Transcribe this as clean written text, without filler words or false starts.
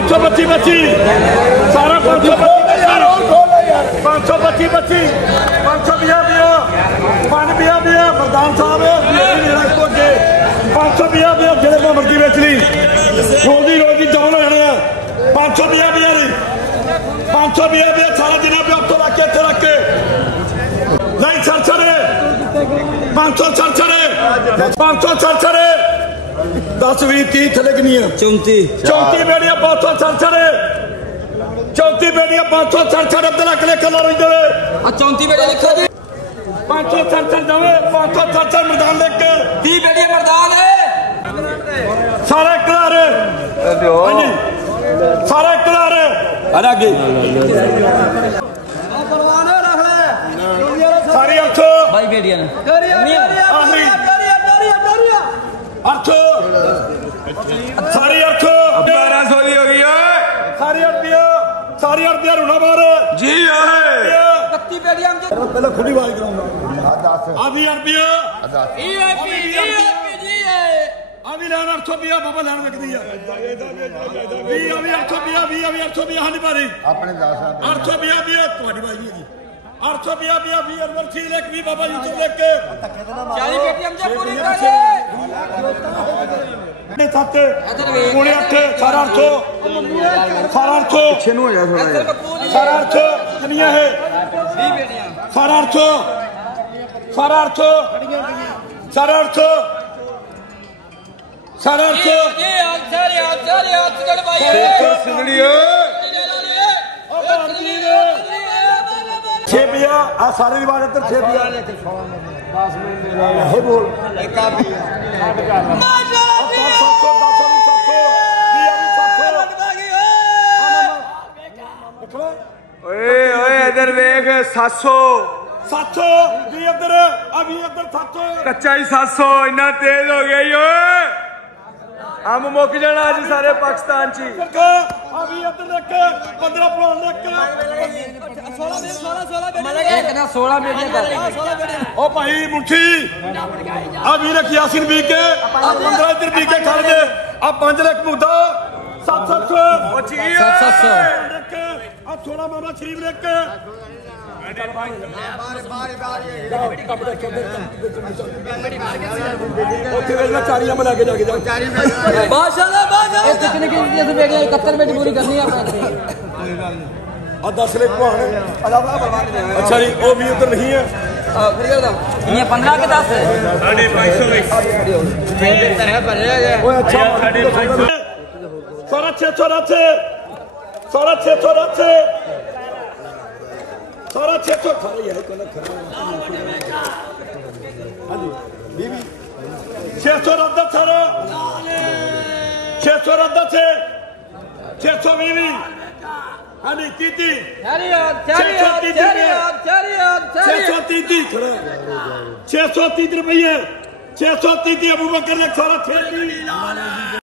525 सारा 525 प्रधान साहब 550 जिले मर्जी बेच ली रोजी रोजी जान हो जाने 550 सारा जिन्हें भी उतो रख के इतने रख के नहीं छड़छड़े 500 छड़छड़े 500 छड़छड़े 10 20 30 थले कितनी 34 बेड़ियां 500 छड़छड़े 34 बेड़ियां 500 छड़छड़े अब्दुल हक लिख लो रही देवे 34 बेड़ियां लिखो जी 500 छड़छड़ जावे 500 छड़छड़ मैदान लिख के 30 बेड़ियां मैदान है सारे किनारे हां जी सारे किनारे आगे परवाना रख ले सारी अच्छो भाई बेड़ियां अर्थो सारी अर्थो 1200 की हो गई है सारी अरबिया रोना बार जी है 31 बेड़ियां पहले खुली आवाज कराऊंगा आधी अरबिया ईआईपी जी है अभी लान 800 बाबा लान रख दिया 20 अभी 800 हां भारी अपने 800 तुम्हारी भाई है जी 850 अरबर सी लेख भी बाबा यूट्यूब देख के 40 बेटियां मुझे पूरी करे ने साथे पूरे 8 सारा 800 पीछे नु हो जा थोड़ा सारा 800 कितनी है 20 बेटियां सारा 800 सारा 800 सारा 800 सारा 800 ये सारे गड़ भाई सिंगड़ी छे पिया आ सारे रिवाज इधर छे पिया हे बोल एक काफी ओए इधर देख 700 भी इधर अभी इधर 700 कच्चा ही 700 इतना तेज हो गया ही ओए हम मुक जाना आज सारे पाकिस्तान ची अभी इधर देख 15 प्लान देख 16 ओ भाई मुट्ठी अभी रख यासिन बी के 15 इधर बी के खड़ दे अब 5 लाख मुद्दा 700 थोड़ा मामा शरीफ देख के अच्छा जी वो भी उधर नहीं है 15 के 10 सारा 600 सारा 600 खा रही है 600 रद्दा सारा 600 रद्दा से 620 हाँ जी 30 630 रुपये 630 अबू बकर ने सारा 6